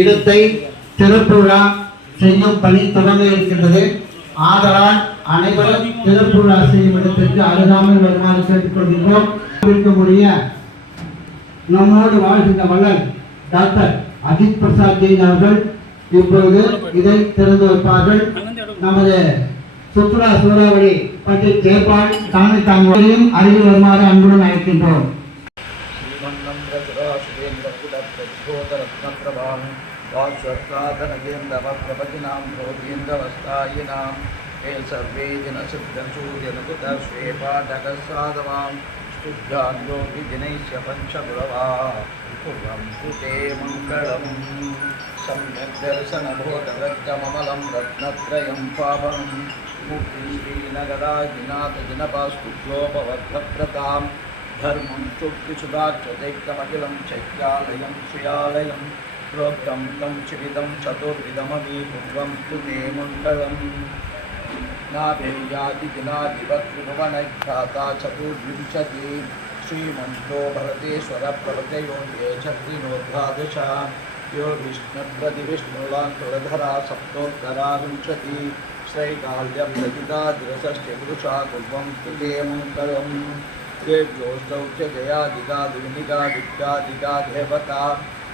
இடத்தை திறப்பு விழா செய்யும் பணி தொடங்க இருக்கின்றது. ஆதலால் அனைவரும் திறப்பு விழா செய்யும் இடத்திற்கு அருகாமல் வருமாறு கேட்டுக்கொள்கின்றோம். இருக்கக்கூடிய நம்மோடு வாழ்கின்ற வள்ளல் டாக்டர் அஜித் பிரசாத் ஜெயின் அவர்கள் இப்பொழுது இதை திறந்து வைப்பார்கள். நமது சுற்றுலா சூறாவளி பற்றி செயற்பாடு தானே தாங்களையும் அருகில் வருமாறு அன்புடன் அழைக்கின்றோம். सम्यक् दर्शनबोधरक्तममलं रत्नत्रयं पावनं मुक्तिं श्रीनगराजिनाथजनपास्तुभ्योपवर्धप्रतां धर्मं चुक्तिसुधाक्षदैक्यमखिलं चैत्यालयं श्रियालयं प्रोक्तं तं चिविदं चतुर्विधमपि पूर्वं तु ते मङ्गलम् नाभिर्यादिदिनादिवत्त्रिभुवनख्याता चतुर्विंशति श्रीमन्त्रो भरतेश्वरप्रभृतयो ये छत्रिनोद्वादश यो विष्णुप्रतिविष्णुलान्तुरधरा सप्तोत्तरा विंशति श्रैकाल्यं प्रतिदा दिवसष्टिपुरुषा कुर्वं कृते मङ्गलम् देव्योष्टौ च जयादिगादिविनिगा विद्यादिगा देवता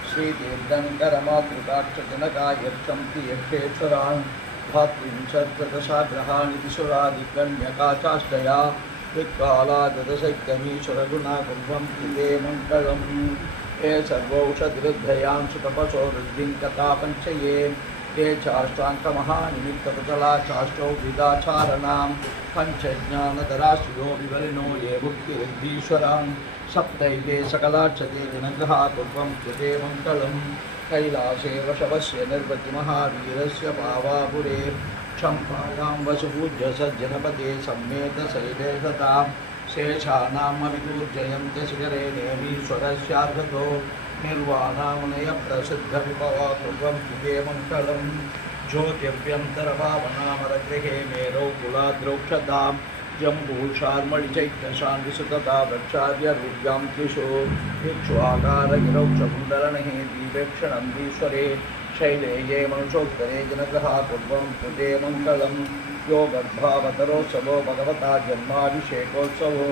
श्रीतीर्थङ्करमातृकाक्षजनका यक्षन्ति यक्षेश्वरान् भात्रिंशत्प्रदशाग्रहाणि दिशुरादिकन्यका चाष्टया विक्काला ददशैक्यमीश्वरगुणा कुर्वं कृते मङ्गलम् ये सर्वौषधिरुद्धयां सुतपसो वृद्धिं कथा पञ्चये ये चाष्टाङ्कमहानिमित्तकुशला चाष्टौ विदाचारणां पञ्चज्ञानधराश्रियो विवरिणो ये भुक्तिवृद्धीश्वरान् सप्तैके सकलाक्षते जनग्रहा कुर्वं कृते मङ्गलम् कैलासे वशवस्य निर्वृतिमहावीरस्य पावापुरे क्षम्पायां वसुपूज्य सज्जनपदे सम्मेतशैले सतां शेषानामविपूज्यन्ते शिखरे नेमीश्वरस्यार्हतो निर्वाणामुनयप्रसिद्धविभवा कुर्वं कृते मङ्गलम् ज्योतिर्भ्यन्तरभावनामरगृहे मेरौ कुलाद्रौक्षतां जम्बूषार्मणिचैत्यशान्तिसुतता वृक्षाद्यरूप्यां त्रिषु इक्ष्वाकारगिरौक्षकुण्डलनिः दीपेक्षणन्दीश्वरे शैले ये मनुषोत्तरे जनग्रहा कुर्वं कृते मङ्गलम् यो गर्भावतरोत्सवो भगवता जन्माभिषेकोत्सवो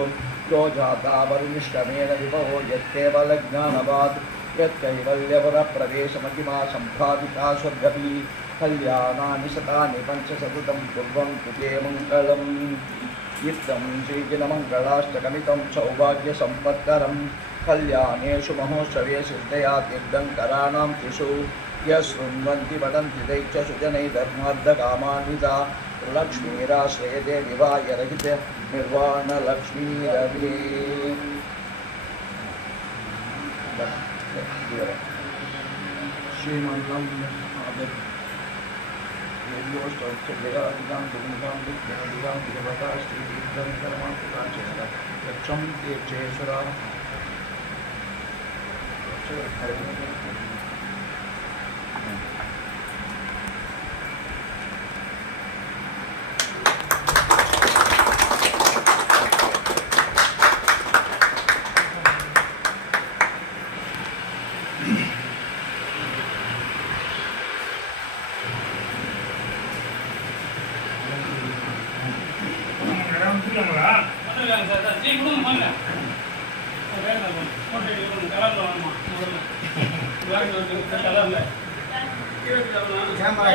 यो जाता वरुनिष्टमेन विभवो यत्केवलज्ञानवात् यत्कैवल्यवरप्रवेशमहिमा सम्भाविता स्वर्गपि कल्याणानि शतानि पञ्चशतं कुर्वं कृते मङ्गलम् युक्तं श्रीजनमङ्गलाष्टकमितं सौभाग्यसम्पत्करं कल्याणेषु महोत्सवे सिद्धया तीर्थङ्कराणां त्रिषु यशृण्वन्ति वदन्ति दैत्यसु जनैः धर्मार्थकामान्विता लक्ष्मीराश्रयते विवाहरहित निर्वाणलक्ष्मीरवे श्रीमन्नं देव्योष्टोत्सवयादिकां दुर्मुखां विद्यादिकां देवता श्रीतीर्थङ्करमातृकाचेन यक्षं तीर्थेश्वरा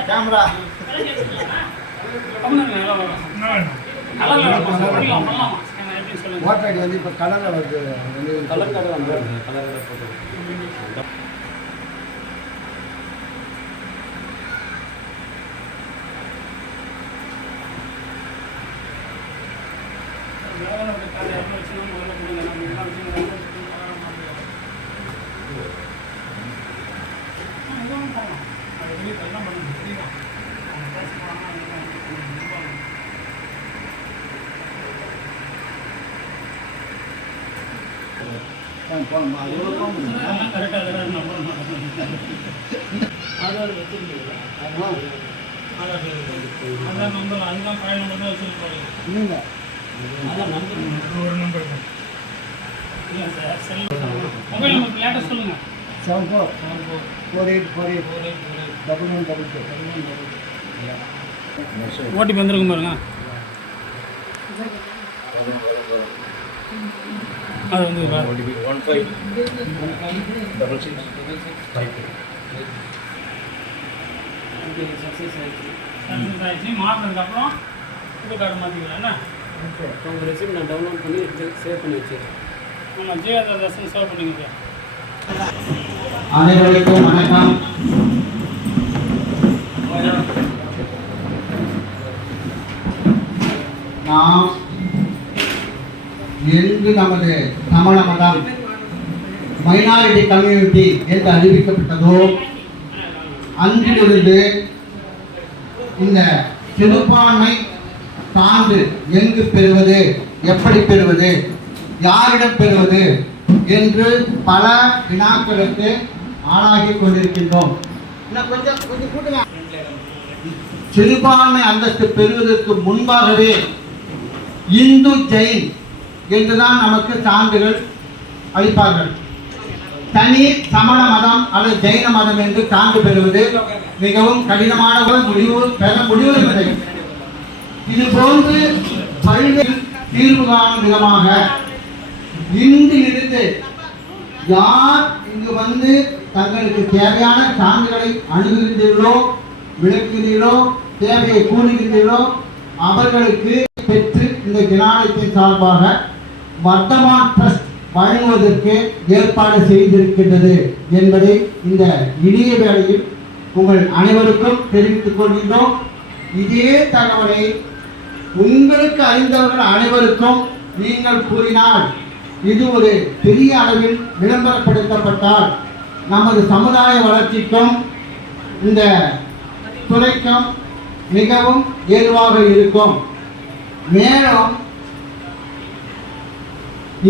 கேமரா ஓட்டர் ஐடி வந்து இப்போ கலரில் வருது. கலர் மொபைல் நம்பர் லேட்டஸ்ட் சொல்லுங்க. 74 ஓட்டி வந்துருக்கும் பாருங்க. அது வந்து மாறினதுக்கப்புறம் புது கார்டு மாற்றிக்கலாம் என்ன. உங்கள் ரெசிப்ட் நான் டவுன்லோட் பண்ணி சேவ் பண்ணி வச்சுருக்கேன். நம்ம ஜிஆர் தர்ஷன் சேவ் பண்ணிங்க. அனைவருக்கும் வணக்கம். நாம் என்று நமது தமிழ மதம் மைனாரிட்டி கம்யூனிட்டி என்று அறிவிக்கப்பட்டதோ அன்றிலிருந்து இந்த சிறுபான்மை சான்று எங்கு பெறுவது, எப்படி பெறுவது, யாரிடம் பெறுவது என்று பல வினாக்களுக்கு ஆளாகி கொண்டிருக்கின்றோம். சிறுபான்மை அந்தஸ்து பெறுவதற்கு முன்பாகவே இந்து ஜெயின் என்றுதான் நமக்கு சான்றுகள் அளிப்பார்கள். தனி சமண மதம் அல்லது ஜெயின மதம் என்று சான்று பெறுவது மிகவும் கடினமான முடிவு. இது போன்று பல்வேறு தீர்வு காணும் விதமாக இன்றிலிருந்து யார் இங்கு வந்து தங்களுக்கு தேவையான சான்றுகளை அணுகுகின்றீர்களோ, விளக்குகிறீர்களோ, தேவையை கூறுகின்றீர்களோ அவர்களுக்கு பெற்று இந்த ஜனாலயத்தின் சார்பாக வர்த்தமான் ட்ரஸ்ட் வழங்குவதற்கு ஏற்பாடு செய்திருக்கின்றது என்பதை இந்த இனிய வேளையில் உங்கள் அனைவருக்கும் தெரிவித்துக் கொள்கின்றோம். இதே தகவலை உங்களுக்கு அறிந்தவர்கள் அனைவருக்கும் நீங்கள் கூறினால், இது ஒரு பெரிய அளவில் விளம்பரப்படுத்தப்பட்டால் நமது சமுதாய வளர்ச்சிக்கும் இந்த துறைக்கும் மிகவும் ஏதுவாக இருக்கும். மேலும்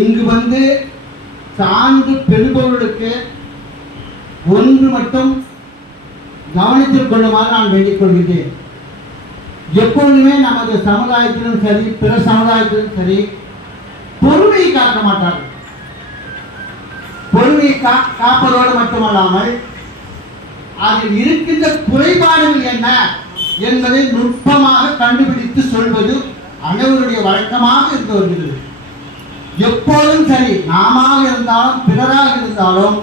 இங்கு வந்து சான்று பெறுபவர்களுக்கு ஒன்று மட்டும் கவனித்துக் கொள்ளுமாறு நான் வேண்டிக் கொள்கிறேன். எப்பொழுதுமே நமது சமுதாயத்திலும் சரி, பிற சமுதாயத்திலும் சரி, பொறுமையை காக்க மாட்டார்கள். பொறுமையை காப்பதோடு மட்டுமல்லாமல் அதில் இருக்கின்ற குறைபாடுகள் என்ன என்பதை நுட்பமாக கண்டுபிடித்து சொல்வது அனைவருடைய வழக்கமாக இருந்து வருகிறது. எப்போதும் சரி, நாம இருந்தாலும் பிறராக இருந்தாலும்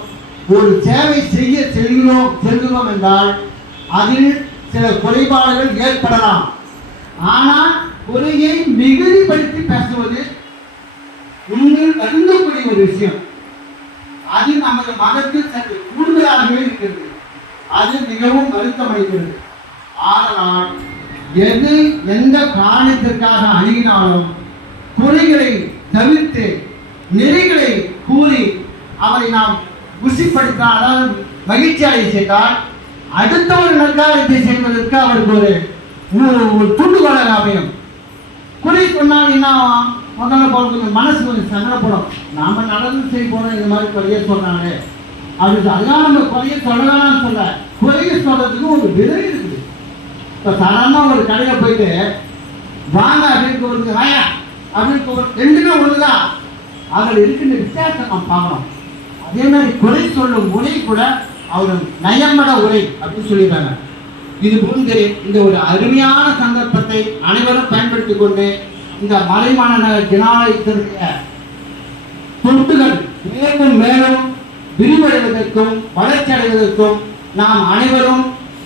ஒரு சேவை செய்ய செல்கிறோம் என்றால் அதில் சில குறைபாடுகள் ஏற்படலாம். ஆனால் குறையை மிகுதிப்படுத்தி பேசுவது உண்மையில் வருந்தக்கூடிய ஒரு விஷயம். அது நமது மதத்தில் சற்று கூடுதலாகவே இருக்கிறது. அது மிகவும் வருத்தம் அளிக்கிறது. ஆனால் எந்த காரணத்திற்காக அணுகினாலும் குறைகளை தவிர்த்து நெறிகளை கூறி அவரை நாம் குசிப்படுத்தினால், அதாவது மகிழ்ச்சி அடைய செய்தால் அடுத்த ஒரு நற்காரியத்தை செய்வதற்கு அவருக்கு ஒரு தூண்டுகோலாக அமையும். குறை சொன்னால் என்ன முதல்ல போகிறது, மனசு கொஞ்சம் சங்கடப்படும். நாம நடந்து செய்ய போனோம், இந்த மாதிரி குறைய சொல்றாங்க அப்படி. அதெல்லாம் நம்ம குறைய சொல்லலாம் சொல்ல, குறைய சொல்றதுக்கு ஒரு விதை இருக்குது. இப்போ சாதாரணமாக ஒரு கடையில் போயிட்டு வாங்க அப்படின்னு ஒரு வாயா அப்படின்னு ரெண்டுமே ஒண்ணுதான். அதில் இருக்கின்ற வித்தியாசம் நாம் பார்க்கணும். அதே மாதிரி குறை சொல்லும் உரை கூட அவர் நயம்பட உரை அப்படின்னு சொல்லிடுறாங்க. இது போன்று இந்த ஒரு அருமையான சந்தர்ப்பத்தை அனைவரும் பயன்படுத்திக் கொண்டு இந்த மலைமாநகர ஜனாலயத்திற்கு தொட்டுகள் மேலும் மேலும் விரிவடைவதற்கும் வளர்ச்சி அடைவதற்கும் நாம் அனைவரும்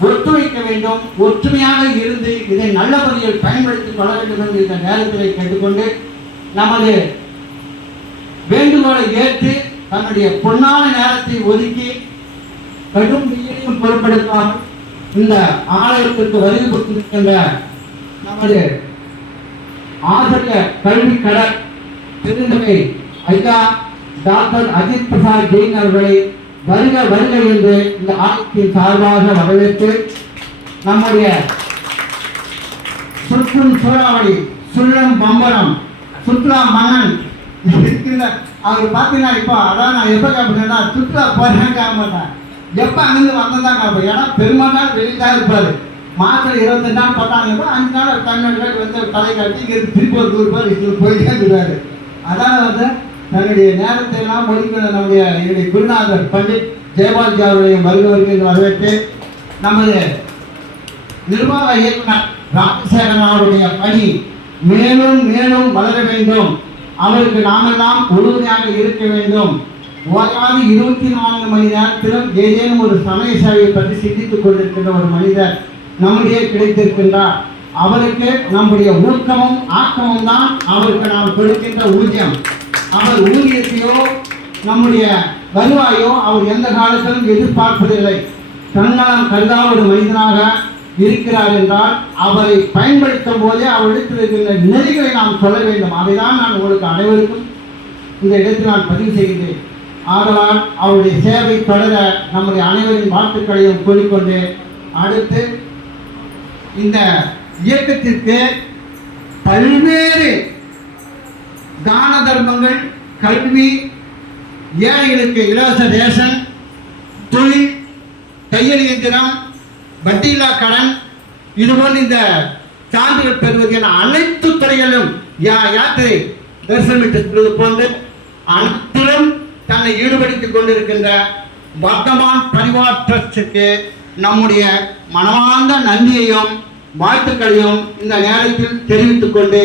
ஒத்துழைக்க வேண்டும். ஒற்றுமையாக இருந்து இதை நல்ல முறையில் பயன்படுத்திக் கொள்ள வேண்டும் என்று இந்த நேரத்தில் கேட்டுக்கொண்டு நமது வேண்டுகோளை ஏற்று தன்னுடைய பொன்னான நேரத்தை ஒதுக்கி கடும் வெயிலையும் பொருட்படுத்தாமல் இந்த ஆலயத்திற்கு வருகை கொடுத்திருக்கின்ற நமது ஆசிரியர் கல்வி கடல் திருநகை ஐயா டாக்டர் அஜித் பிரசாத் ஜெயின் அவர்களை வருக வருக என்று இந்த ஆலயத்தின் சார்பாக வரவேற்று நம்முடைய சுற்றும் சூறாவளி சுள்ளம் பம்பரம் சுற்றுலா மன்னன் இருக்கின்ற அவர் பார்த்தீங்கன்னா இப்போ அதான் நான் எப்போ கேட்பேன்னா சுற்றுலா போகிறேன் கேட்க மாட்டேன். எப்போ அங்கேருந்து வந்ததான் கேட்பேன். ஏன்னா பெருமாள் வெளியே தான் இருப்பார். மாதம் 22 நாள் போட்டாங்க, 5 நாள் தமிழ்நாடு வந்து தலை காட்டி இங்கே திருப்பி ஒரு 100 பேர் இங்கே போயிட்டே இருக்கிறாரு. அதான் வந்து தன்னுடைய நேரத்தை எல்லாம் ஒதுக்கிற என்னுடைய குருநாதர் பண்டிட் ஜெயபால்ஜி அவருடைய வருகை வரவேற்று நமது நிர்வாக இயக்குனர் ராஜசேகரன் அவருடைய பணி மேலும் மேலும் வளர வேண்டும். அவருக்கு நாமெல்லாம் உறுதுணையாக இருக்க வேண்டும். ஓராது 24 மணி நேரத்திலும் ஏதேனும் ஒரு சமய சேவையை பற்றி சிந்தித்துக் கொண்டிருக்கின்ற ஒரு மனிதர் நம்முடைய கிடைத்திருக்கின்றார். அவருக்கு நம்முடைய ஊக்கமும் ஆக்கமும் தான் அவருக்கு நாம் கொடுக்கின்ற ஊதியம். அவர் ஊதியத்தையோ நம்முடைய வருவாயோ அவர் எந்த காலத்திலும் எதிர்பார்ப்பதில்லை. தன்னலம் கருதாத ஒரு மனிதனாக இருக்கிறார் என்றால் அவரை பயன்படுத்தும் போதே அவரிடத்தில் இருக்கின்ற நெறிகளை நாம் சொல்ல வேண்டும். அதைதான் நான் உங்களுக்கு அனைவருக்கும் இந்த இடத்தில் நான் பதிவு செய்கின்றேன். ஆதலால் அவருடைய சேவை தொடர நம்முடைய அனைவரின் வாழ்த்துக்களையும் கூறிக்கொண்டு அடுத்து இந்த இயக்கத்திற்கு பல்வேறு தான தர்மங்கள், கல்வி, ஏழைகளுக்கு இலவச ரேஷன், தொழில், தையல் இயந்திரம், வட்டியில்லா கடன், இதுபோல் இந்த சான்றிதழ் பெறுவது என அனைத்து துறைகளிலும் யாத்திரை தரிசனமிட்டு போன்று அனைத்திலும் தன்னை ஈடுபடுத்திக் கொண்டிருக்கின்ற வர்த்தமான் பரிவார் ட்ரஸ்டுக்கு நம்முடைய மனமார்ந்த நன்றியையும் வாழ்த்துக்களையும் இந்த நேரத்தில் தெரிவித்துக் கொண்டு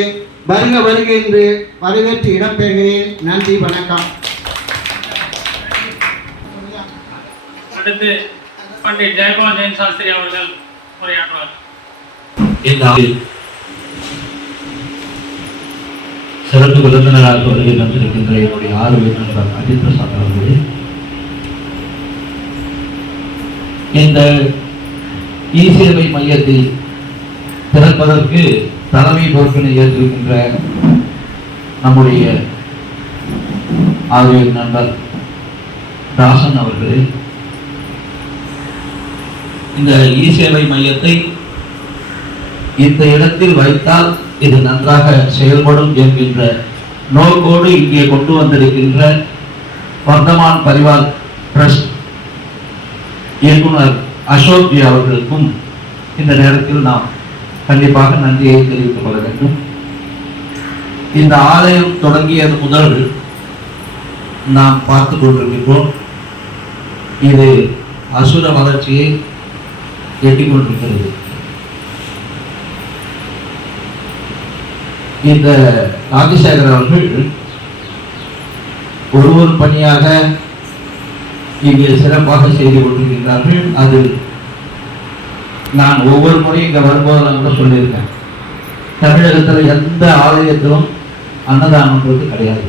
வருக என்று வரவேற்று இடம்பெறுகிறேன். நன்றி, வணக்கம். அடுத்து பண்டிட் ஜெயபால் ஜெயின் சாஸ்திரி அவர்கள் உரையாற்றுவார். சிறப்பு விருந்தினராக வருகை தந்திருக்கின்ற என்னுடைய ஆர்வலர் நண்பர் அஜித் பிரசாத் அவர்களே, இந்த இ-சேவை மையத்தை திறப்பதற்கு தலைமை பொறுப்பினை ஏற்றிருக்கின்ற நம்முடைய ஆர்வலர் நண்பர் தாசன் அவர்களே, இந்த இ-சேவை மையத்தை இந்த இடத்தில் வைத்தால் இது நன்றாக செயல்படும் என்கின்ற நோக்கோடு இங்கே கொண்டு வந்திருக்கின்ற வர்த்தமான் பரிவார் ட்ரஸ்ட் இயக்குனர் அசோக் அவர்களுக்கும் இந்த நேரத்தில் நாம் கண்டிப்பாக நன்றியை தெரிவித்துக் கொள்ள வேண்டும். இந்த ஆலயம் தொடங்கியது முதல் நாம் பார்த்து கொண்டிருக்கின்றோம். இது அசுர வளர்ச்சியை எட்டிக் கொண்டிருக்கிறது. இந்த ராஜசேகர் அவர்கள் ஒரு பணியாக இங்கே சிறப்பாக செய்து கொண்டிருக்கின்றார்கள். அது நான் ஒவ்வொரு முறையும் இங்கே வரும்போதெல்லாம் கூட சொல்லியிருக்கேன். தமிழகத்தில் எந்த ஆலயத்திலும் அன்னதானம்ன்றது கிடையாது.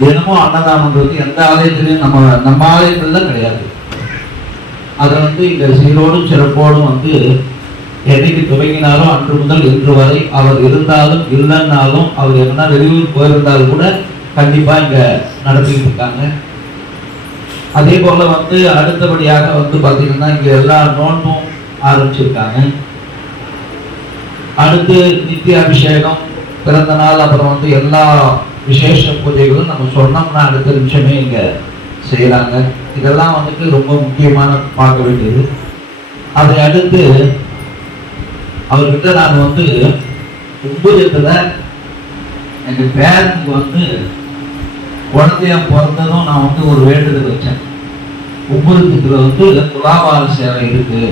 தினமும் அன்னதானம்ன்றது எந்த ஆலயத்திலையும் நம்ம ஆலயத்துல கிடையாது. அதை இங்க சீரோடும் சிறப்போடும் என்னைக்கு துவங்கினாலும் அன்று முதல் இன்று வரை அவர் இருந்தாலும் இல்லைன்னாலும் அவர் எங்கன்னா வெளியூர் போயிருந்தாலும் கூட கண்டிப்பா இங்க நடத்திட்டு இருக்காங்க. அதே போல அடுத்தபடியாக பாத்தீங்கன்னா இங்க எல்லா நோன்பும் ஆரம்பிச்சிருக்காங்க. அடுத்து நித்திய அபிஷேகம், பிறந்த நாள், அப்புறம் எல்லா விசேஷ பூஜைகளும் நம்ம சொன்னோம்னா அடுத்த நிமிஷமே இங்க செய்யறாங்க. இதெல்லாம் ரொம்ப முக்கியமான பார்க்க வேண்டியது. அதை அடுத்து அவர்கிட்ட நான் உபயோகத்துல எங்க பேரனுக்கு குழந்தைய பிறந்ததும் நான் ஒரு வேண்டுதல் வச்சேன். உபயோகத்துல துலாபார சேவை இருக்கு.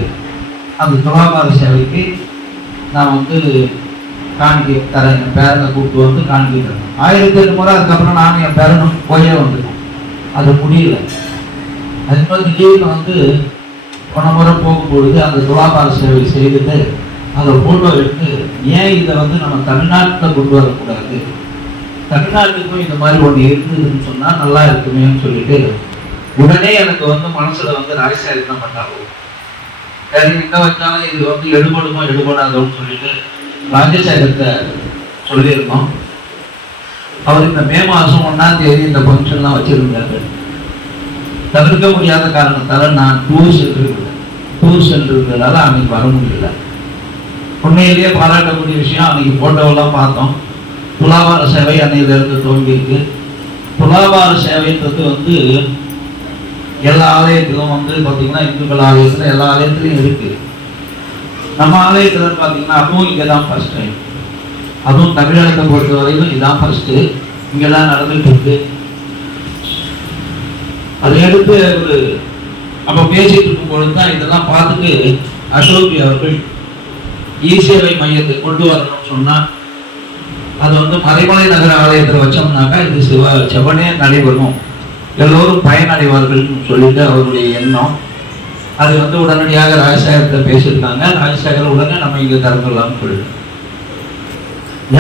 அந்த துலாபார சேவைக்கு நான் காணிக்கை தரேன். என் பேரனை கூப்பிட்டு காணிக்கை தரேன். 1008 முறை அதுக்கப்புறம் நானும் என் பேரனும் போயே வந்துட்டோம். அது முடியல. அது மாதிரி திடீர்னு போன முறை போகும்பொழுது அந்த துலாபார சேவை செய்துட்டு அதை போட்டோ எடுத்து ஏன் இதை நம்ம தமிழ்நாட்டில் கொண்டு வரக்கூடாது, தமிழ்நாட்டுக்கும் இந்த மாதிரி ஒன்று இருந்ததுன்னு சொன்னால் நல்லா இருக்குமேன்னு சொல்லிட்டு உடனே எனக்கு மனசுல ராஜசேகர் தான் பண்ணாங்க. சரி, எங்க வச்சாலும் இது எடுபடுமோ எடுபடாதோன்னு சொல்லிட்டு ராஜசேகரத்தை சொல்லியிருந்தோம். அவர் இந்த மே மாதம் 1ஆம் தேதி இந்த ஃபங்க்ஷன்லாம் வச்சிருந்தாரு. தவிர்க்க முடியாத காரணத்தால நான் டூர் சென்றிருக்கிறதால அன்னைக்கு வர முடியல. உண்மையிலேயே பாராட்டக்கூடிய விஷயம், அன்னைக்கு போட்டோவெல்லாம் பார்த்தோம். துலாபார சேவை அன்னையிலிருந்து துவங்கியிருக்கு. துலாபார சேவைன்றது எல்லா ஆலயத்திலும் பார்த்தீங்கன்னா இந்துக்கள் ஆலயத்தில் எல்லா ஆலயத்திலையும் இருக்கு. நம்ம ஆலயத்தில் பார்த்தீங்கன்னா அதுவும் இங்கே தான் ஃபர்ஸ்ட் டைம். அதுவும் தமிழகத்தை பொறுத்த வரையிலும் இதுதான் ஃபர்ஸ்ட். இங்கெல்லாம் நடந்துட்டு இருக்கு. அதை எடுத்து ஒரு அப்போ பேசிட்டு இருக்கும் பொழுது தான் இதெல்லாம் பார்த்துட்டு அசோக் அவர்கள் ஈசேவை மையத்தை கொண்டு வரணும்னு சொன்னா அது வந்து மறைமலை நகர ஆலயத்தில் வச்சோம்னாக்கா இது செவனே நடைபெறும், எல்லோரும் பயனடைவார்கள்னு சொல்லிட்டு அவருடைய எண்ணம். அது வந்து உடனடியாக ராஜசேகரத்தை பேசியிருக்காங்க. ராஜசேகர் உடனே நம்ம இங்க திறந்துடலாம்னு சொல்லிட்டு,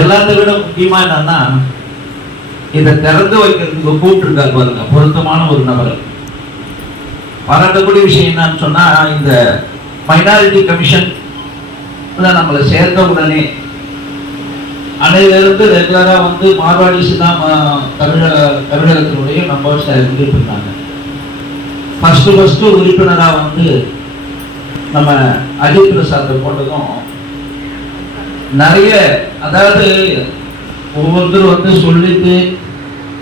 எல்லாத்தை விட முக்கியமா என்னன்னா இதை திறந்து வைக்கிறதுக்கு கூப்பிட்டுருக்காரு பாருங்க, பொருத்தமான ஒரு நபர். பாராட்டக்கூடிய விஷயம் என்னன்னு சொன்னா, இந்த மைனாரிட்டி கமிஷன் நம்மளை சேர்த்த உடனே அன்னையிலிருந்து ரெகுலரா வந்து மார்வாடிஸ் தான் தமிழகத்தினுடைய மெம்பர்ஸ் இருந்துட்டு இருந்தாங்க. ஃபர்ஸ்ட் உறுப்பினரா வந்து நம்ம அஜித் பிரசாத் போட்டதும் நிறைய, அதாவது ஒவ்வொருத்தரும் வந்து சொல்லிட்டு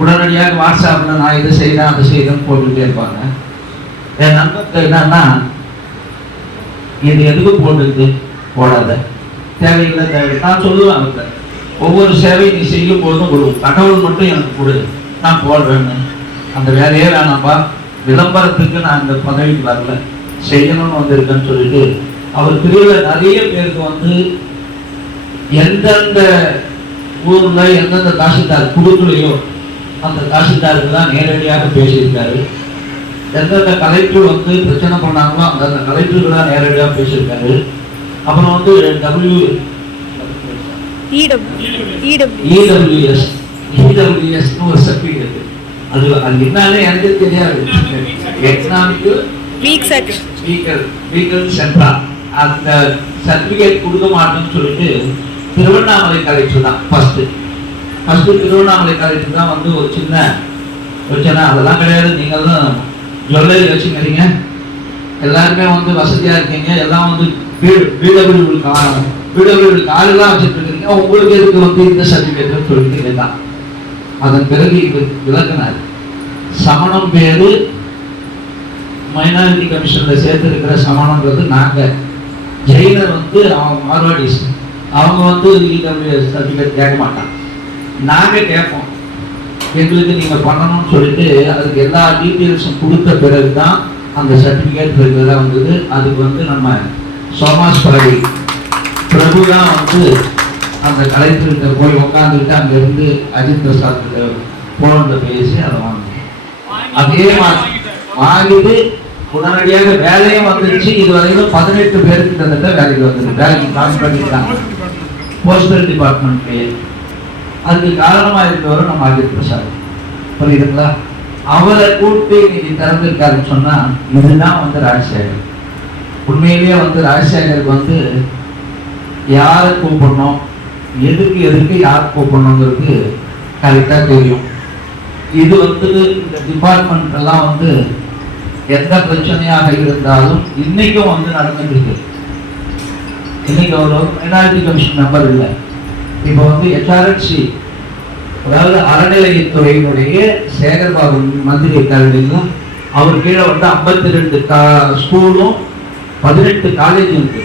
உடனடியாக வாட்ஸ்அப்ல நான் இதை செய்யறேன் அதை செய்யறேன்னு போட்டுக்கிட்டே இருப்பாங்க. என் நண்பர்கள் என்னன்னா, இது எதுக்கு போட்டுது, போடாத, தேவையில்லை நான் சொல்லுவேன் அவர்கிட்ட, ஒவ்வொரு சேவை நீ செய்யும் போதும் ஒரு தகவல் மட்டும் எனக்கு கொடு, நான் போடுறேன்னு. அந்த வேலையே வேணாம்பா, விளம்பரத்துக்கு நான் அந்த பதவிக்கு வரல, செய்யணும்னு வந்திருக்கேன்னு சொல்லிட்டு அவர் பிரிவில் நிறைய பேருக்கு வந்து எந்தெந்த ஊர்ல எந்தெந்த தாசில்தார் குழுக்களையோ அந்த தாசில்தாருக்கு தான் நேரடியாக பேசியிருக்காரு. எந்தெந்த கலெக்டர் வந்து பிரச்சனை பண்ணாங்களோ அந்தந்த கலெக்டருக்கு தான் நேரடியாக பேசியிருக்காரு. அப்புறம் வந்து EWS ஒரு சர்டிஃபிகேட், அது என்னன்னு எனக்கு தெரியாது, எக்கனாமிக் வீக்கல் சென்ட்ரா, அந்த சர்டிஃபிகேட் கொடுக்க மாட்டேன்னு சொல்லிட்டு திருவண்ணாமலை கலெக்டர் தான் ஃபர்ஸ்ட் திருவண்ணாமலை கலெக்டர் தான் வந்து ஒரு சின்ன பிரச்சனை, அதெல்லாம் கிடையாது, நீங்களும் ஜுவல்லரி வச்சுக்கிறீங்க, எல்லாருமே வந்து வசதியா இருக்கீங்க, எல்லாம் வந்து பிடபிள்யூ கார்டெல்லாம் வச்சுட்டு இருக்கீங்க, உங்களுக்கு எதுக்கு வந்து இந்த சர்டிஃபிகேட் சொல்லிட்டு கேட்டான். அதன் பிறகு விளக்குனார், சமணம் பேரு மைனாரிட்டி கமிஷன்ல சேர்த்து இருக்கிற சமணம்ன்றது நாங்க, ஜெயினர் வந்து அவங்க மார்வாடிஸ், அவங்க வந்து EWS சர்டிஃபிகேட் கேட்க மாட்டாங்க, நாங்க கேட்போம், எங்களுக்கு நீங்க பண்ணணும்னு சொல்லிட்டு அதுக்கு எல்லா டீட்டெயில்ஸும் கொடுத்த பிறகுதான் அந்த சர்டிஃபிகேட் ரெகுலராக வந்தது. அதுக்கு வந்து நம்ம சோமாஸ் பாடி பிரபு தான் வந்து அந்த கலெக்டர்கிட்ட போய் உட்காந்துக்கிட்டு அங்கிருந்து அஜித் பிரசாத் போன்ல பேசி அதை வாங்கணும். அதே மாதிரி வாங்கிட்டு உடனடியாக வேலையும் வந்துருச்சு. இதுவரையிலும் 18 பேருக்கு கிட்டத்தட்ட வேலைக்கு வந்துருக்கு, வேலைக்கு கால் பண்ணிட்டாங்க போஸ்டல் டிபார்ட்மெண்ட்லேயே. அதுக்கு காரணமாக இருக்கவர் நம்ம அஜித் பிரசாத், புரியுதுங்களா? அவரை கூப்பிட்டு இன்னைக்கு திறந்திருக்காருன்னு சொன்னா இதுதான் வந்து ராஜசேகர். உண்மையிலேயே வந்து ராஜசேகருக்கு வந்து யாரை கூப்பிடணும், எதுக்கு யார் கூப்பிடணுங்கிறது கரெக்டா தெரியும். இது வந்து இந்த டிபார்ட்மெண்ட் எல்லாம் வந்து எந்த பிரச்சனையாக இருந்தாலும் இன்னைக்கும் வந்து நடந்துட்டு இருக்கு. இன்னைக்கு ஒரு மைனாரிட்டி கமிஷன் மெம்பர் இல்லை, இப்போ வந்து HRHC அதாவது அறநிலையத்துறையினுடைய சேகர்பாபு மந்திரி இருக்காரு, அவர் கீழே வந்து 52 ஸ்கூலும் 18 காலேஜும் இருக்கு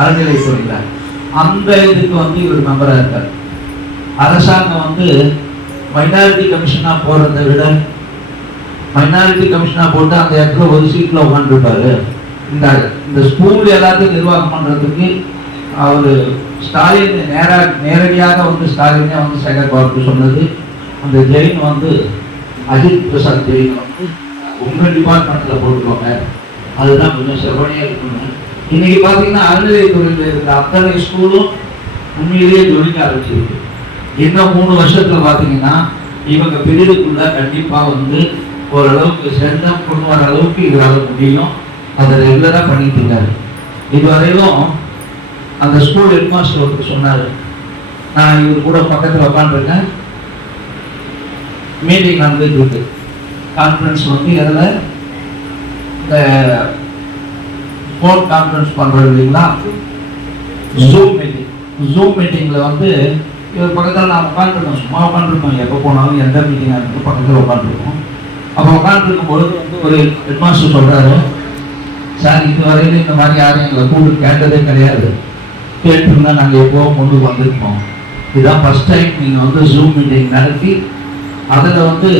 அறநிலையத்துறையில. அந்த இதுக்கு வந்து இவர் மெம்பரா இருக்கார். அரசாங்கம் வந்து மைனாரிட்டி கமிஷனா போறதை விட மைனாரிட்டி கமிஷனா போட்டு அந்த இடத்துல ஒரு சீட்ல உட்காந்துருப்பாரு. இந்த ஸ்கூல் எல்லாத்தையும் நிர்வாகம் பண்றதுக்கு அவரு ஸ்டாலின் நேரடியாக வந்து ஸ்டாலினே வந்து சேகர்பாபுக்கு சொன்னது, அந்த ஜெயின் வந்து அஜித் பிரசாத் ஜெயின் வந்து உங்க டிபார்ட்மெண்ட்ல போட்டுக்கோங்க, அதுதான் கொஞ்சம் செவ்வனையா இருக்கணும். இன்னைக்கு பாத்தீங்கன்னா அறநிலையத்துறையில் இருக்கிற அத்தனை ஸ்கூலும் உண்மையிலேயே ஜொலிக்க ஆரம்பிச்சிருக்கு. இன்னும் 3 வருஷத்துல பாத்தீங்கன்னா இவங்க பிரிவுக்குள்ள கண்டிப்பா வந்து ஓரளவுக்கு செல்லம் கொண்டு வர அளவுக்கு இவரால் முடியும். அதை ரெகுலரா பண்ணிட்டு இருக்காரு. இதுவரையிலும் அந்த ஸ்கூல் ஹெட்மாஸ்டர் ஒருத்தர் சொன்னாரு, நான் இவர் கூட பக்கத்துல உட்காந்துருக்கேன், மீட்டிங் நடந்துட்டு இருக்கு, கான்ஃபரன்ஸ் வந்து எதில் இந்த ஃபோன் கான்ஃபரன்ஸ் பண்றது இல்லைங்களா, ஜூம் மீட்டிங்ல வந்து இவர் பக்கத்தில் நான் உட்காந்துருக்கோம், சும்மா உட்காந்துருக்கோம், எப்போ போனாலும் எந்த மீட்டிங்காக இருக்கும் பக்கத்தில் உட்காந்துருக்கோம். அப்போ உட்காந்துருக்கும் பொழுது வந்து ஒரு ஹெட்மாஸ்டர் சொல்றாரு, சார் இதுவரையிலும் இந்த மாதிரி யாரும் எங்களை கூப்பிட்டு கேட்டதே கிடையாது, கேட்டுருந்தா நாங்கள் எப்போவோ முன்னுக்கு வந்திருப்போம், இதுதான் ஃபர்ஸ்ட் டைம் நீங்கள் வந்து ஜூம் மீட்டிங் நடத்தி அதில் வந்து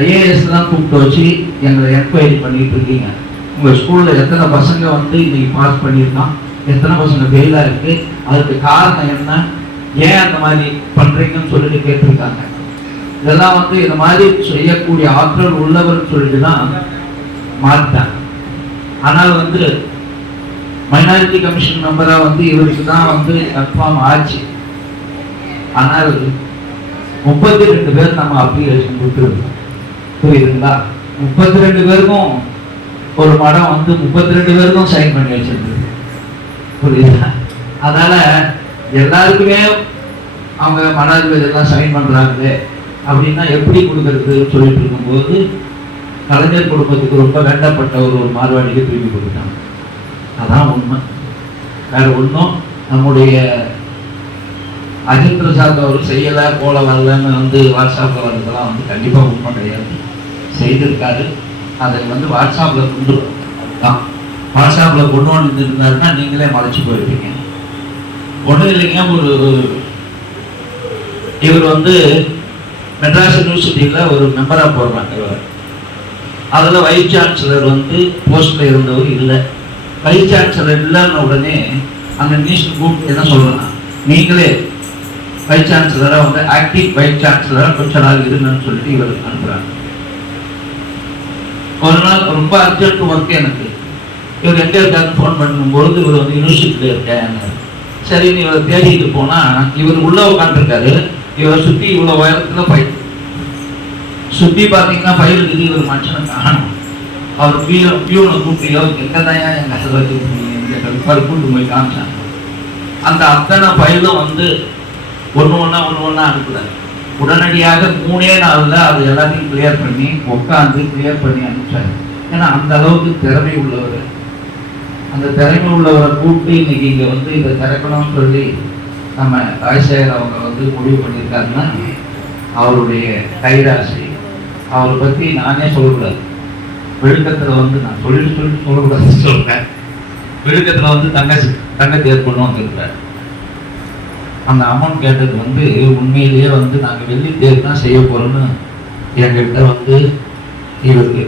ஐஏஎஸ் தான் கூப்பிட்டு வச்சு எங்களை என்கொயரி பண்ணிட்டு இருக்கீங்க. உங்கள் ஸ்கூலில் எத்தனை பசங்க வந்து இன்னைக்கு பாஸ் பண்ணியிருக்கான், எத்தனை பசங்க ஃபெயிலாக இருக்கு, அதுக்கு காரணம் என்ன, ஏன் அந்த மாதிரி பண்ணுறீங்கன்னு சொல்லிட்டு கேட்டிருக்காங்க. இதெல்லாம் வந்து இந்த மாதிரி செய்யக்கூடிய ஆற்றல் உள்ளவர்னு சொல்லிட்டு தான் மாறிட்டாங்க. ஆனால் வந்து மைனாரிட்டி கமிஷன் மெம்பராக வந்து இவருக்கு தான் வந்து கன்ஃபார்ம் ஆச்சு. ஆனால் 32 பேர் நம்ம அப்ளிகேஷன் கொடுத்துருக்கோம். புரியுதுங்களா? 32 பேருக்கும் ஒரு மடம் வந்து 32 பேருக்கும் சைன் பண்ணி வச்சிருக்கு. புரியுதா? அதனால எல்லாருக்குமே அவங்க மனாதிபதியெல்லாம் சைன் பண்றாங்களே அப்படின்னா எப்படி கொடுக்கறதுன்னு சொல்லிட்டு இருக்கும்போது கலைஞர் குடும்பத்துக்கு ரொம்ப வேண்டப்பட்ட ஒரு மார்வாடிக்கு தூக்கி கொடுத்தாங்க. அதான் உண்மை. வேற ஒன்றும் நம்முடைய அஜித் பிரசாத் அவர் செய்யலை போல வரலன்னு வந்து வாட்ஸ்அப்பில் வர்றதெல்லாம் வந்து கண்டிப்பாக உண்மை கிடையாது. செய்திருக்காரு. அதை வந்து வாட்ஸ்அப்பில் கொண்டு தான் வாட்ஸ்அப்பில் கொண்டு வந்துருந்தாருன்னா நீங்களே மறைச்சு போயிருப்பீங்க. ஒன்றும் இல்லைங்க, இவர் வந்து மெட்ராஸ் யூனிவர்சிட்டியில் ஒரு மெம்பராக போடுறாங்க. இவர் அதில் வைஸ் சான்சலர் வந்து போஸ்டில் இருந்தவர் இல்லை. வைஸ் சான்சலர் இல்லைன்னு உடனே அந்த மினிஸ்டர் கூப்பிட்டு என்ன சொல்கிறேன்னா, நீங்களே வைஸ் சான்சலராக வந்து ஆக்டிவ் வைஸ் சான்சலராக கொஞ்ச நாள் இருங்கன்னு சொல்லிட்டு இவர் அனுப்புகிறாங்க. ஒரு நாள் ரொம்ப அர்ஜென்ட் ஒர்க் எனக்கு, இவர் எங்கே இருக்காருன்னு ஃபோன் பண்ணும்போது இவர் வந்து யூனிவர்சிட்டியில் இருக்கேன். சரின்னு இவரை தேடிட்டு போனால் இவர் உள்ளே உட்காந்துருக்காரு. இவரை சுற்றி இவ்வளோ உயரத்தில் பயிர் சுற்றி பார்த்தீங்கன்னா பயிர் இருக்குது. இவர் மனுஷனை காணும். அவர் பியூனை கூப்பிட்டியோ எங்கே தான் என் கசை வச்சு கூட்டு போய் காமிச்சாங்க. அந்த அத்தனை பயிலும் வந்து ஒன்று ஒன்றா அனுப்புறாரு. உடனடியாக 3 நாளில் அது எல்லாத்தையும் கிளியர் பண்ணி உட்காந்து கிளியர் பண்ணி அனுப்பிச்சாரு. ஏன்னா அந்த அளவுக்கு திறமை உள்ளவர். அந்த திறமை உள்ளவரை கூப்பிட்டு இன்னைக்கு இங்கே வந்து இதை திறக்கணும்னு சொல்லி நம்ம ராஜசேகர் அவங்க வந்து முடிவு பண்ணியிருக்காருன்னா அவருடைய கைராசி. அவரை பற்றி நானே சொல்லக்கூடாது. விழுக்கத்தில் வந்து நான் சொல்லக்கூடாது சொல்கிறேன். விழுக்கத்தில் வந்து தங்கத்தேர் கொண்டு வந்திருக்கிறார். அந்த அமௌண்ட் கேட்டது வந்து உண்மையிலேயே வந்து நாங்கள் வெள்ளி தேர் தான் செய்ய போகிறோம்னு என்கிட்ட வந்து இவருக்கு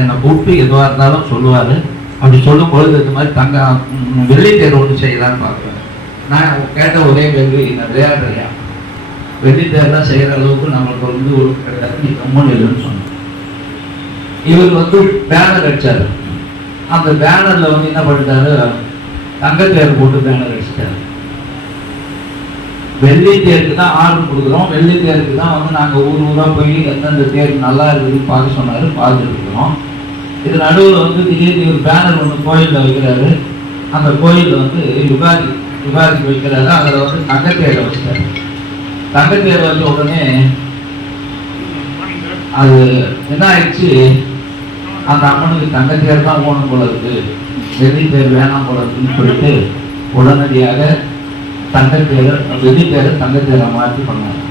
என்னை கூப்பிட்டு எதுவாக இருந்தாலும் சொல்லுவார். அப்படி சொல்லும் பொழுது இந்த மாதிரி வெள்ளி தேர் ஒன்று செய்யலான்னு பார்க்குவேன். நான் கேட்ட ஒரே கேள்வி, இந்த விளையாடுறியா வெள்ளி தேர்லாம் செய்கிற அளவுக்கு நம்மளுக்கு வந்து ஒரு நீ கம்மன் இல்லைன்னு சொன்னேன். இவர் வந்து பேனர் அடிச்சாரு. அந்த பேனர்ல வந்து என்ன பண்ணிட்டாரு, தங்கத்தேர் போட்டு பேனர் அடிச்சிட்டாரு. வெள்ளி தேருக்கு தான் ஆர்டர் கொடுக்குறோம், வெள்ளி தேருக்கு தான் வந்து நாங்கள் ஊராக போய் எந்தெந்த தேர் நல்லா இருக்குதுன்னு பார்க்க சொன்னார். பார்த்துட்டு இருக்கிறோம். இது நடுவில் வந்து திடீர்னு ஒரு பேனர் ஒன்று கோயிலில் வைக்கிறாரு. அந்த கோயிலில் வந்து யுகாதிக்கு வைக்கிறாரு. அதில் வந்து தங்கத்தேரை வச்சுட்டாரு. தங்கத்தேர் வச்ச உடனே அது என்ன ஆயிடுச்சு, அந்த அம்மனுக்கு தங்கத்தேர் தான் ஓணும் போல இருக்கு, வெள்ளி தேர் வேணாம் போல இருக்குன்னு சொல்லிட்டு உடனடியாக வெள்ளி தேரை தங்கத்தேரை மாற்றி பண்ணாங்க.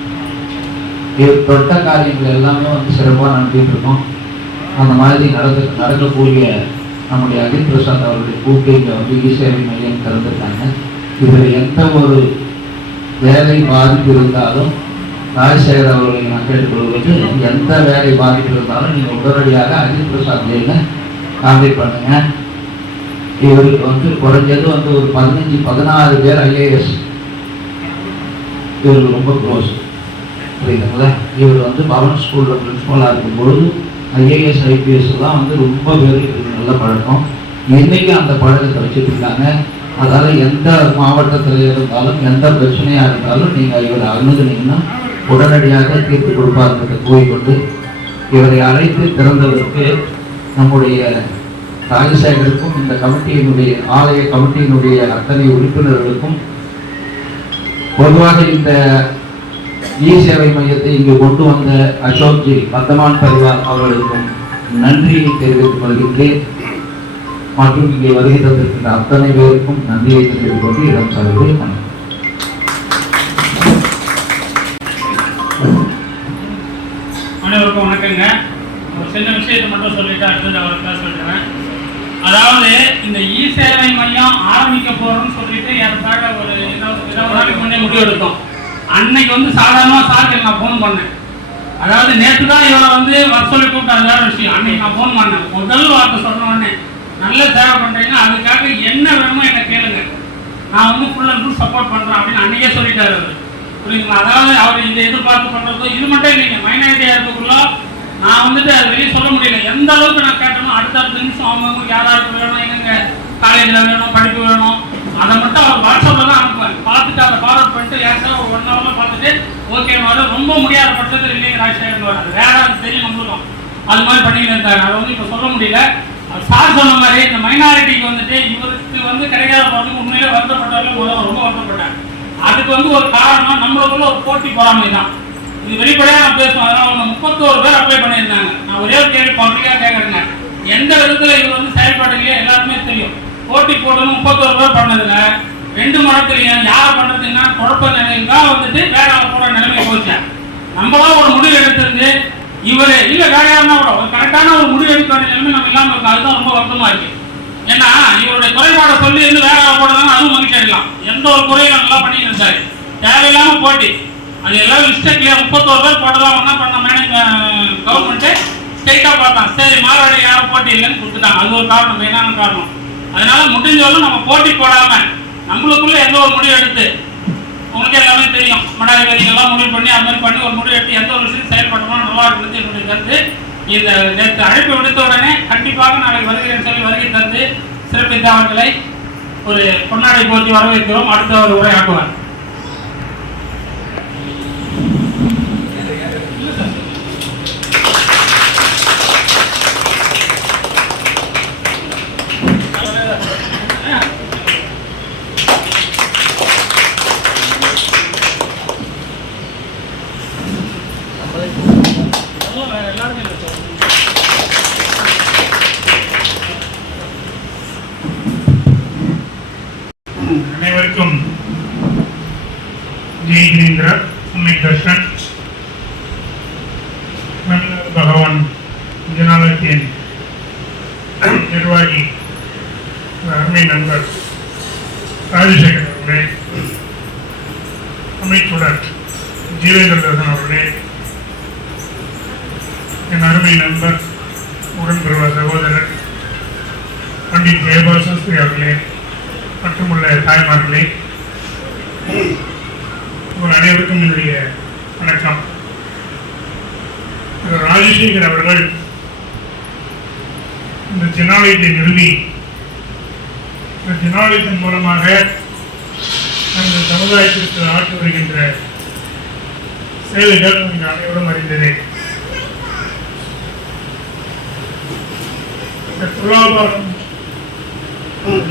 இவர் தொட்ட காரியங்கள் எல்லாமே வந்து சிறப்பாக நடத்திட்டு இருக்கோம். அந்த மாதிரி நடக்கக்கூடிய நம்முடைய அஜித் பிரசாத் அவருடைய கூட்டு இங்கே வந்து இ-சேவை மையம் திறந்திருக்காங்க. இதில் எந்த ஒரு வேலை பாதிப்பு இருந்தாலும் ராஜசேகர் அவர்களை நான் கேட்டுக்கொள்வது, எந்த வேலை பாதிப்பு இருந்தாலும் நீங்கள் உடனடியாக அஜித் பிரசாத் ஜெயிலில் கான்டாக்ட் பண்ணுங்க. இவருக்கு வந்து குறைஞ்சது வந்து ஒரு 15-16 பேர் ஐஏஎஸ் இவருக்கு ரொம்ப க்ளோஸ். புரியுதுங்களா? இவர் வந்து பவன் ஸ்கூலில் பிரின்ஸ்பலாக இருக்கும்பொழுது ஐஏஎஸ் ஐபிஎஸ் தான் வந்து ரொம்ப பேருக்கு நல்ல பழக்கம். இன்னைக்கு அந்த பழக்கத்தை வச்சுட்டு இருக்காங்க. அதாவது எந்த மாவட்டத்தில் இருந்தாலும் எந்த பிரச்சனையாக இருந்தாலும் நீங்கள் இவரை அணுகுனீங்கன்னா உடனடியாக தீர்த்து கொடுப்பார்ன்றதை கூறிக்கொண்டு இவரை அழைத்து திறந்ததற்கு நம்முடைய ராஜசேகருக்கும் இந்த கமிட்டியினுடைய ஆலய கமிட்டியினுடைய அத்தனை உறுப்பினர்களுக்கும் பொதுவாக இந்த இ-சேவை மையத்தை இங்கு கொண்டு வந்த அசோக்ஜி வர்த்தமான் பரிவார் அவர்களுக்கும் நன்றியை தெரிவித்துக் கொள்கின்றேன். மற்றும் இங்கே வருகை தந்திருக்கின்ற அத்தனை பேருக்கும் நன்றியை தெரிவித்துக் கொண்டு இடம் சார்பில் அனைவருக்கும் வணக்கங்க. ஒரு சின்ன விஷயத்தை மட்டும் சொல்லிட்டு அடுத்தது அவருக்காக சொல்றேன். அதாவது இந்த இ-சேவை மையம் ஆரம்பிக்க போறோம்னு சொல்லிட்டு ஏற்பாக ஒரு 20 நாளைக்கு முன்னே முடிவு எடுத்தோம். அன்னைக்கு வந்து சாதாரணமாக சாருக்கு நான் ஃபோன் பண்ணேன். அதாவது நேற்று தான் இவரை வந்து வர சொல்லி கூப்பிட்டு அது வேற விஷயம். அன்னைக்கு நான் ஃபோன் பண்ணேன், முதல் வார்த்தை சொன்ன உடனே நல்ல சேவை பண்ணுறீங்க, அதுக்காக என்ன வேணுமோ என்ன கேளுங்க, நான் வந்து ஃபுல் அண்ட் ஃபுல் சப்போர்ட் பண்ணுறேன் அப்படின்னு அன்றைக்கே சொல்லிட்டாரு அவர். புரியுதுங்களா? அதாவது அவர் இதை எதிர்பார்த்து பண்ணுறது இது மட்டும் இல்லைங்க. மைனாரிட்டியாக இருக்கக்குள்ள நான் வந்துட்டு அதை வெளியே சொல்ல முடியல. எந்த அளவுக்கு நான் கேட்டணும், அடுத்தடுத்த நிமிஷம் அவங்களுக்கு யாராருக்கு வேணும், எங்கெங்க காலேஜில் வேணும், படிப்பு வேணும், அதை மட்டும் அவர் வாட்ஸ்அப்பில் தான் அனுப்புவேன். பார்த்துட்டு அதை ஃபார்வர்ட் பண்ணிட்டு ஏற்கனவே ஒரு 1 ஹவரில் பார்த்துட்டு ஓகே மாதிரி ரொம்ப முடியாத பட்சத்தில் இல்லைங்க ராஜ்சேகர் வராது, வேற தெரியும் நம்மளுக்கும். அது மாதிரி பண்ணிக்கிட்டு இருந்தாங்க. அதை வந்து இப்போ சொல்ல முடியல. சார் சொன்ன மாதிரி இந்த மைனாரிட்டிக்கு வந்துட்டு இவருக்கு வந்து கிடைக்காத போகிறதுக்கு உண்மையிலே வருத்தப்பட்டவர்கள் முதல்ல ரொம்ப வருத்தப்பட்டாங்க. அதுக்கு வந்து ஒரு காரணம் நம்மளுக்குள்ள ஒரு போட்டி பொறாமை தான். இது வெளிப்படையாக நான் பேசுவேன். அதனால் அவங்க 31 பேர் அப்ளை பண்ணியிருந்தாங்க. நான் ஒரே ஒரு கேள்வி பப்ளிக்காக கேட்குறேங்க, எந்த விதத்தில் இவர் வந்து செயல்பாடுலையே எல்லாருமே தெரியும். போட்டி போடணும் 31 பேர் பண்ணதில்ல 2 மடத்துலையும் யாரை பண்ணுறதுன்னா குழப்ப நிலையில் தான் வந்துட்டு வேற போகிற நிலைமை போச்சு. நம்மளாம் ஒரு முடிவு எடுத்திருந்து இவர் இல்லை வேற யாருன்னா கூட ஒரு கரெக்டான ஒரு முடிவு எடுக்க வேண்டிய நிலைமை நம்ம இல்லாமல் இருக்கும். அதுதான் ரொம்ப வருத்தமாக இருக்கு. ஏன்னா இவருடைய குறைபாடை சொல்லி இருந்து வேற போடுறதாங்க அதுவும் மகிழ்ச்சி அடையலாம். எந்த ஒரு குறையும் நல்லா பண்ணிட்டு இருந்தாரு. தேவையில்லாமல் போட்டி அது எல்லாம் லிஸ்ட்டை கிளியர் 31 பேர் போட்டதான் என்ன பண்ண கவர்மெண்ட்டு ஸ்ட்ரெயிட்டாக பார்த்தான். சரி மாறாடி யாரும் போட்டி இல்லைன்னு கொடுத்துட்டாங்க. அது ஒரு காரணம், மெயினான காரணம். அதனால முடிஞ்சவரும் நம்ம போட்டி போடாம நம்மளுக்குள்ள எந்த ஒரு முடிவு எடுத்து உங்களுக்கு எல்லாமே தெரியும், மடாதிபதிகள்லாம் முடிவு பண்ணி அது மாதிரி பண்ணி ஒரு முடிவு எடுத்து எந்த ஒரு விஷயம் செயல்பட்டோம்னா நல்லா இருக்குது என்னுடைய கருத்து. இந்த நேற்று அழைப்பு விடுத்த உடனே கண்டிப்பாக நாளைக்கு வருகிறேன் சொல்லி வருகை தந்து சிறப்பித்த அவர்களை ஒரு பொன்னாடை போட்டி வரவேற்கிறோம். அடுத்த ஒரு உரையாக்குவார். அனைவருக்கும் ஜெய் ஜினேந்திர சம்யக் தர்ஷன் பகவான் ஜனாலயத்தின் நிர்வாகி அருமை நண்பர் ராஜசேகர் அவர்களே, அமைச்சர் ஜீவேந்திரதாசன் அவர்களே, என் அருமை நண்பர் உடன்பிறவ சகோதரர் பண்டிட் ஜெயபால் சாஸ்திரி அவர்களே மற்றும் உள்ள தாய்மார்களே, உங்கள் அனைவருக்கும் என்னுடைய வணக்கம். ராஜசேகர் அவர்கள் இந்த ஜனாலயத்தை நிறுவி இந்த ஜனாலயத்தின் மூலமாக அந்த சமுதாயத்திற்கு ஆற்றி வருகின்ற சேவைகள் நீங்கள் அனைவரும் அறிந்ததே. இந்த துலாபாரம்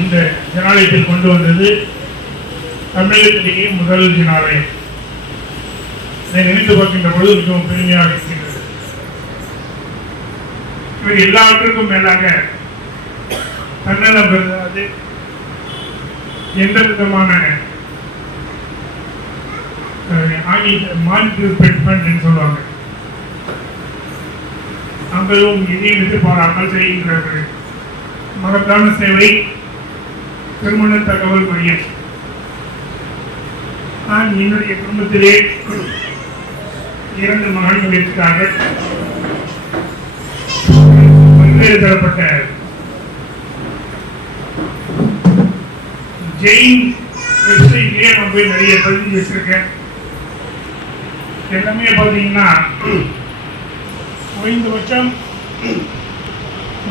இந்த ஜனாலயத்தில் கொண்டு வந்தது தமிழகத்திலேயே முதல் ஜனாலயம். இதை நினைத்து பார்க்கின்ற பொழுது மிகவும் பெருமையாக இருக்கின்றது. இவர் எல்லாவற்றுக்கும் மேலாக தன்னலம் பெறுவது எந்த விதமான மானிட்டர் சொல்லுவாங்க, அங்கவும் எதையும் எதிர்பாராமல் செய்கின்றார்கள். மகத்தான சேவை திருமண தகவல் மையம். நான் என்னுடைய குடும்பத்திலே 2 மகன்கள் இருக்கிறார்கள். பல்வேறு தரப்பட்ட ஜெயின் வெப்சைட்லேயே நான் போய் நிறைய பதிவு வச்சிருக்கேன். எல்லாமே பார்த்தீங்கன்னா குறைந்தபட்சம்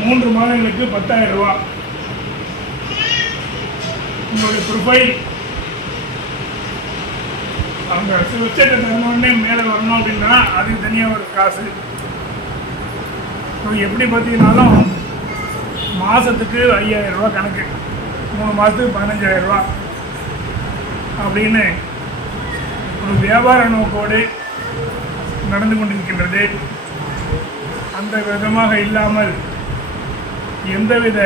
3 மாதங்களுக்கு 10,000 ரூபா. உங்களுடைய ப்ரொஃபைல் அவங்க வெப்சைட்டை தரணுன்னே மேலே வரணும் அப்படின்னா அதுக்கு தனியாக ஒரு காசு. எப்படி பார்த்தீங்கன்னாலும் மாதத்துக்கு 5,000 ரூபா கணக்கு, 3 மாதத்துக்கு 15,000 ரூபா அப்படின்னு ஒரு வியாபார நோக்கோடு நடந்து கொண்டிருக்கின்றது. அந்த விதமாக இல்லாமல் எந்தவித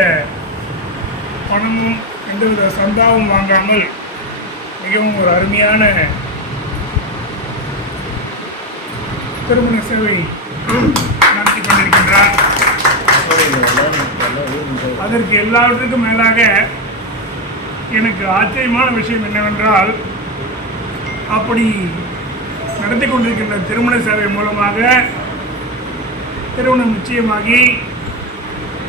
பணமும் எந்தவித சந்தாவும் வாங்காமல் மிகவும் ஒரு அருமையான திருமண சேவை நடத்தி கொண்டிருக்கின்றார். அதற்கு எல்லாவற்றுக்கும் மேலாக எனக்கு ஆச்சரியமான விஷயம் என்னவென்றால், அப்படி நடத்தி கொண்டிருக்கின்ற திருமண சேவை மூலமாக திருமணம் நிச்சயமாகி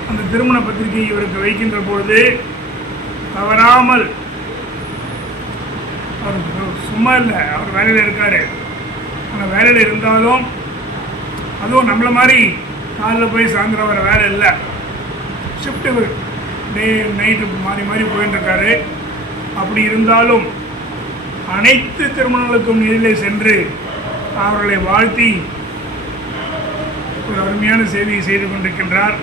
அந்த திருமண பத்திரிகை இவருக்கு வைக்கின்ற பொழுது தவறாமல், அவர் சும்மா இல்லை, அவர் வேலையில் இருக்கார். ஆனால் வேலையில் இருந்தாலும் அதுவும் நம்மளை மாதிரி காலையில் போய் சாயந்தரம் வர வேலை இல்லை, ஷிஃப்ட்டு டே நைட்டு மாறி மாறி போயிட்டுருக்காரு. அப்படி இருந்தாலும் அனைத்து திருமணங்களுக்கும் நேரிலே சென்று அவர்களை வாழ்த்தி ஒரு அருமையான சேவையை செய்து கொண்டிருக்கின்றார்.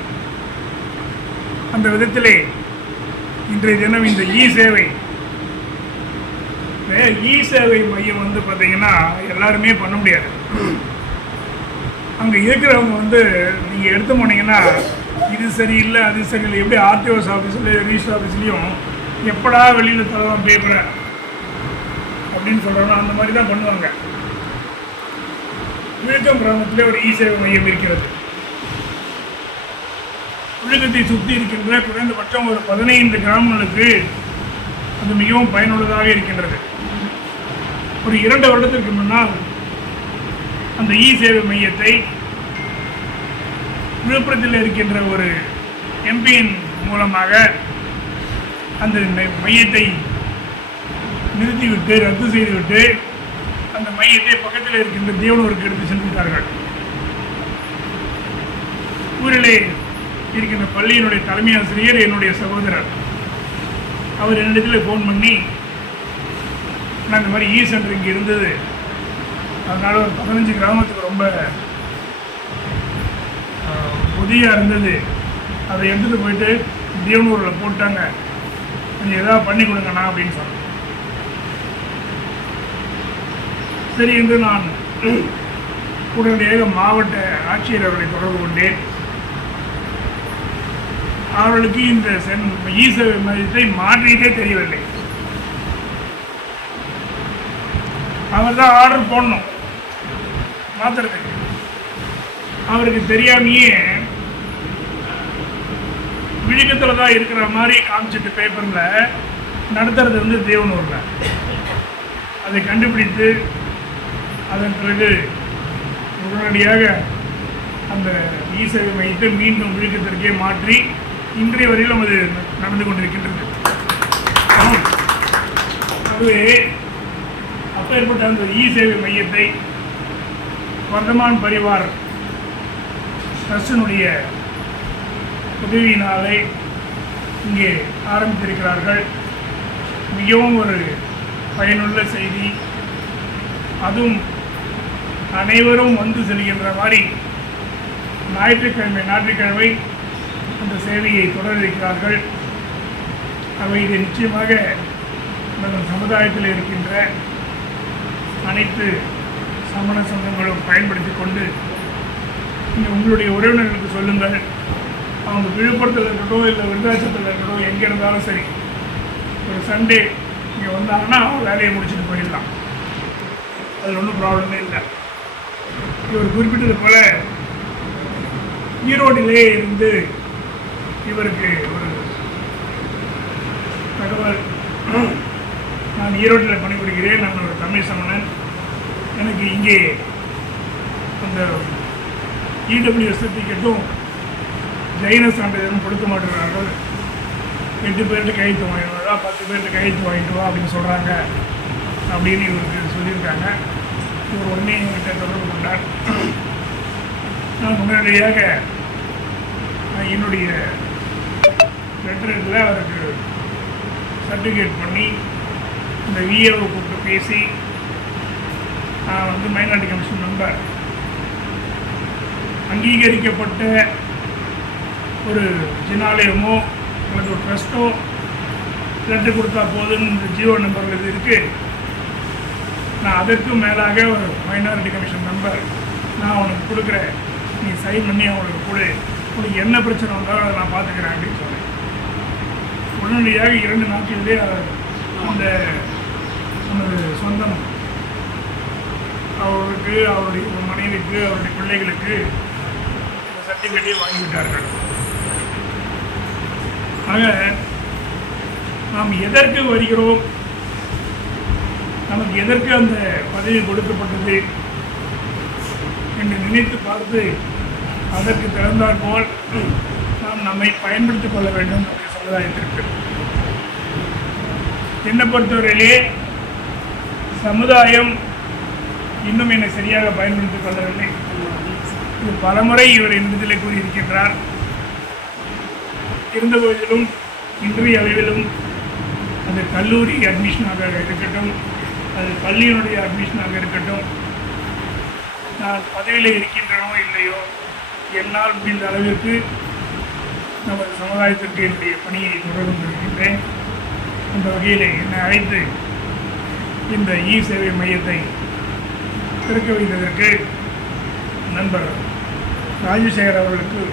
அந்த விதத்திலே இன்றைய தினம் இந்த இ சேவை மையம் வந்து பார்த்தீங்கன்னா எல்லாருமே பண்ண முடியாது. அங்கே இருக்கிறவங்க நீங்கள் எடுத்து போனீங்கன்னா இது சரியில்லை அது சரியில்லை, எப்படி ஆர்டிஓஸ் ஆஃபீஸில் ரிஜிஸ்டர் ஆஃபீஸ்லேயும் எப்படா வெளியில் தரலாம் பேப்பரை அப்படின்னு சொல்கிறோன்னா அந்த மாதிரி தான் பண்ணுவாங்க. விழுக்கம் கிராமத்தில் ஒரு இ சேவை மையம் இருக்கிறது. விழுக்கத்தை சுற்றி இருக்கின்ற குறைந்தபட்சம் ஒரு 15 கிராமங்களுக்கு அது மிகவும் பயனுள்ளதாக இருக்கின்றது. ஒரு 2 வருடத்திற்கு முன்னால் அந்த இ சேவை மையத்தை விழுப்புரத்தில் இருக்கின்ற ஒரு எம்பியின் மூலமாக அந்த மையத்தை நிறுத்திவிட்டு ரத்து செய்துவிட்டு அந்த மையத்தை பக்கத்தில் இருக்கின்ற தேவனூருக்கு எடுத்து சென்றுவிட்டார்கள். ஊரிலே இருக்கின்ற பள்ளியினுடைய தலைமை ஆசிரியர் என்னுடைய சகோதரர், அவர் என்னிடத்தில் ஃபோன் பண்ணி, நான் இந்த மாதிரி இ சென்டர் இங்கே இருந்தது, அதனால் ஒரு 15 கிராமத்துக்கு ரொம்ப உதவியாக இருந்தது, அதை எடுத்துகிட்டு போயிட்டு தேவனூரில் போட்டாங்க, கொஞ்சம் எதாவது பண்ணி கொடுங்கண்ணா அப்படின்னு சொன்னேன். சரி என்று நான் உடனடியாக மாவட்ட ஆட்சியர் அவர்களை தொடர்பு கொண்டேன். அவர்களுக்கு இந்த இ சேவை மையத்தை மாற்றிட்டே தெரியவில்லை. அவர் தான் ஆர்டர் போடணும் மாற்றுறதுக்கு. அவருக்கு தெரியாமையே விழுக்கத்தில் தான் இருக்கிற மாதிரி காமிச்சிட்டு பேப்பரில் நடத்துறது தேவனூரில். அதை கண்டுபிடித்து அதன் பிறகு உடனடியாக அந்த இ சேவை மையத்தை மீண்டும் விழுக்கத்திற்கே மாற்றி இன்றைய வரையிலும் அது நடந்து கொண்டிருக்கின்றது. ஆகவே அப்பேற்பட்ட அந்த இ சேவை மையத்தை வர்தமான் பரிவார் ட்ரஸ்டினுடைய உதவியினாலே இங்கே ஆரம்பித்திருக்கிறார்கள். மிகவும் ஒரு பயனுள்ள செய்தி. அதுவும் அனைவரும் வந்து செல்கின்ற மாதிரி ஞாயிற்றுக்கிழமை அந்த சேவையை தொடர்கிறார்கள். அவை இது நிச்சயமாக நம்ம சமுதாயத்தில் இருக்கின்ற அனைத்து சமண சங்கங்களும் பயன்படுத்தி கொண்டு நீங்கள் உங்களுடைய உறவினர்களுக்கு சொல்லுங்கள். அவங்க விழுப்புரத்தில் இருக்கட்டும் இல்லை விருதாச்சலத்தில் இருக்கட்டும் எங்கே இருந்தாலும் சரி, ஒரு சண்டே இங்கே வந்தாங்கன்னா அவங்க வேலையை முடிச்சுட்டு போயிடலாம், அதில் ஒன்றும் ப்ராப்ளமே இல்லை. இவர் குறிப்பிட்டது போல் ஈரோட்டிலே இருந்து இவருக்கு ஒரு தகவல், நான் ஈரோட்டில் பணிபுரிகிறேன், நான் ஒரு தமிழ் சமணன், எனக்கு இங்கே அந்த இடபிள்யூஎஸ் சர்டிஃபிகேட்டும் ஜெயின சான்றிதழும் கொடுக்க மாட்டேங்கிறார்கள், 8 பேர்கிட்ட கையெழுத்து வாங்கிட்டு வா, 10 பேர்கிட்ட கையெழுத்து வாங்கிட்டு வா அப்படின்னு சொல்கிறாங்க அப்படின்னு இவருக்கு சொல்லியிருக்காங்க. இவர் உடனே என்கிட்ட தொடர்பு கொண்டார். நான் முன்னாடியாக என்னுடைய லெட்டரில் அவருக்கு சர்டிஃபிகேட் பண்ணி இந்த விஏவை கூப்பிட்டு பேசி, நான் மைனாரிட்டி கமிஷன் மெம்பர், அங்கீகரிக்கப்பட்ட ஒரு ஜினாலயமோ அல்லது ஒரு ட்ரஸ்ட்டோ லெட்டர் கொடுத்தா போதுன்னு இந்த ஜியோ நம்பரில் இது இருக்குது, நான் அதற்கும் மேலாக ஒரு மைனாரிட்டி கமிஷன் மெம்பர், நான் அவனுக்கு கொடுக்குறேன், நீ சைன் பண்ணி அவங்களுக்கு கொடு, உனக்கு என்ன பிரச்சனை வந்தாலும் அதை நான் பார்த்துக்கிறேன் அப்படின்னு சொன்னேன். உடனடியாக 2 நாட்களிலே அந்த நமது சொந்தம் அவருக்கு, அவருடைய மனைவிக்கு, அவருடைய பிள்ளைகளுக்கு இந்த சர்டிஃபிகேட்டை வாங்கிவிட்டார்கள். ஆக நாம் எதற்கு வருகிறோம், நமக்கு எதற்கு அந்த பதவி கொடுக்கப்பட்டது என்று நினைத்து பார்த்து அதற்கு தகுந்தாற்போல் நாம் நம்மை பயன்படுத்திக் கொள்ள வேண்டும் நம்முடைய சமுதாயத்திற்கு. என்னை பொறுத்தவரையிலே சமுதாயம் இன்னும் என்னை சரியாக பயன்படுத்திக் கொள்ளவில்லை. இது பலமுறை இவர் என்னிடத்திலே கூறியிருக்கின்றார். இருந்தபோதிலும் இன்றைய அளவிலும் அது கல்லூரி அட்மிஷனாக இருக்கட்டும், அது பள்ளியினுடைய அட்மிஷனாக இருக்கட்டும், நான் பதவியில் இருக்கின்றனோ இல்லையோ என்னால் முடிந்த அளவிற்கு நமது சமுதாயத்திற்கு என்னுடைய பணியை தொடர்ந்து கொண்டிருக்கின்றேன். இந்த வகையில் என்னை அழைத்து இந்த சேவை மையத்தை திறக்க வைத்ததற்கு நண்பர் ராஜசேகர் அவர்களுக்கு